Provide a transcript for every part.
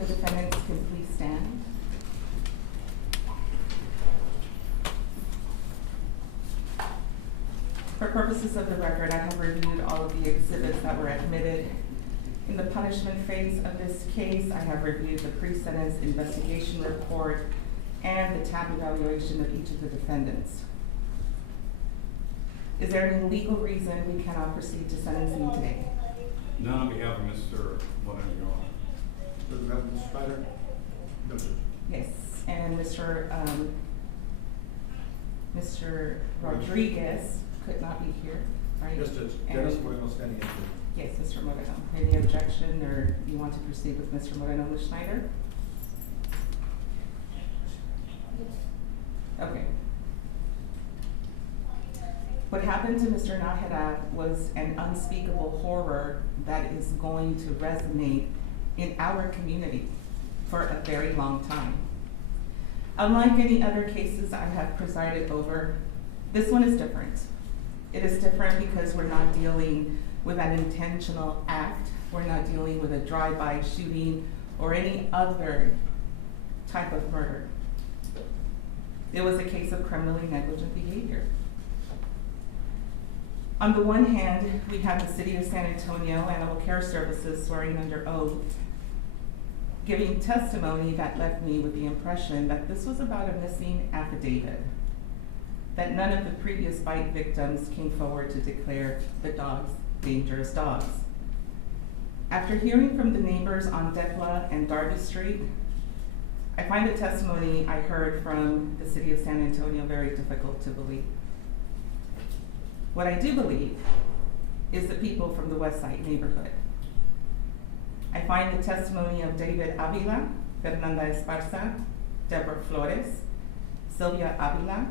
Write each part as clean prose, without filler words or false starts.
if the defendants can please stand. For purposes of the record, I have reviewed all of the exhibits that were admitted. In the punishment phase of this case, I have reviewed the pre-sentence investigation report and the TAP evaluation of each of the defendants. Is there any legal reason we cannot proceed to sentencing today? None on behalf of Mr. Moreno. Does it have Mr. Schneider? No, Judge. Yes, and Mr. Rodriguez could not be here, right? Yes, Judge. And- Dennis Moreno standing in. Yes, Mr. Moreno. Any objection, or you want to proceed with Mr. Moreno and Ms. Schneider? Okay. What happened to Mr. Najera was an unspeakable horror that is going to resonate in our community for a very long time. Unlike any other cases I have presided over, this one is different. It is different because we're not dealing with an intentional act. We're not dealing with a drive-by shooting or any other type of murder. It was a case of criminally negligent behavior. On the one hand, we have the City of San Antonio Animal Care Services swearing under oath, giving testimony that left me with the impression that this was about a missing affidavit, that none of the previous bite victims came forward to declare the dogs dangerous dogs. After hearing from the neighbors on Depla and Darby Street, I find the testimony I heard from the City of San Antonio very difficult to believe. What I do believe is the people from the West Side neighborhood. I find the testimony of David Avila, Fernanda Esparza, Deborah Flores, Sylvia Avila,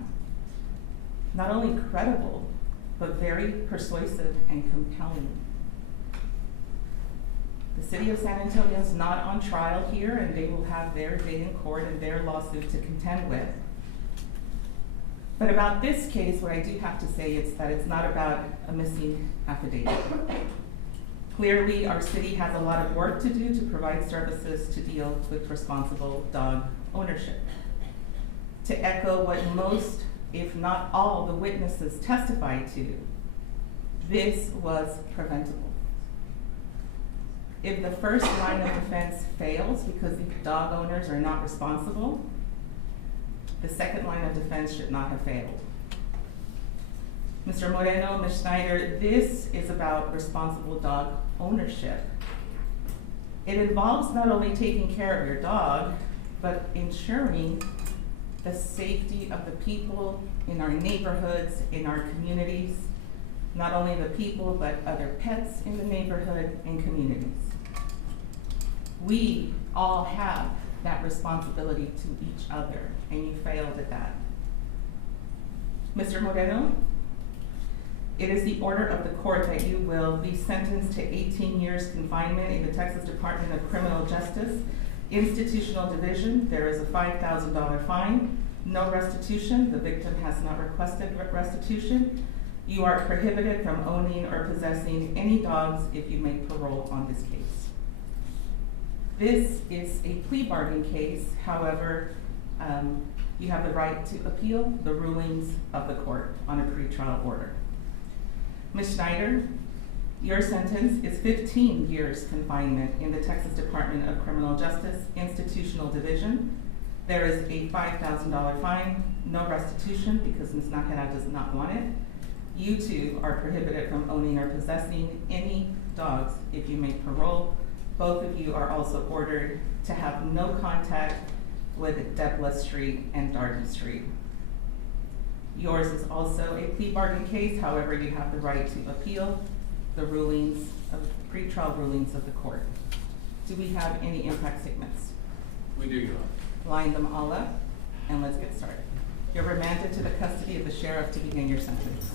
not only credible, but very persuasive and compelling. The City of San Antonio is not on trial here, and they will have their day in court and their lawsuit to contend with. But about this case, what I do have to say is that it's not about a missing affidavit. Clearly, our city has a lot of work to do to provide services to deal with responsible dog ownership. To echo what most, if not all, the witnesses testified to, this was preventable. If the first line of defense fails because the dog owners are not responsible, the second line of defense should not have failed. Mr. Moreno, Ms. Schneider, this is about responsible dog ownership. It involves not only taking care of your dog, but ensuring the safety of the people in our neighborhoods, in our communities, not only the people, but other pets in the neighborhood and communities. We all have that responsibility to each other, and you failed at that. Mr. Moreno, it is the order of the court that you will be sentenced to 18 years confinement in the Texas Department of Criminal Justice, Institutional Division. There is a $5,000 fine, no restitution. The victim has not requested restitution. You are prohibited from owning or possessing any dogs if you make parole on this case. This is a plea bargain case. However, you have the right to appeal the rulings of the court on a pretrial order. Ms. Schneider, your sentence is 15 years confinement in the Texas Department of Criminal Justice, Institutional Division. There is a $5,000 fine, no restitution because Ms. Najera does not want it. You too are prohibited from owning or possessing any dogs if you make parole. Both of you are also ordered to have no contact with Depla Street and Darby Street. Yours is also a plea bargain case. However, you have the right to appeal the rulings of pretrial rulings of the court. Do we have any impact statements? We do, Your Honor. Line them all up, and let's get started. You're remanded to the custody of the sheriff to begin your sentence.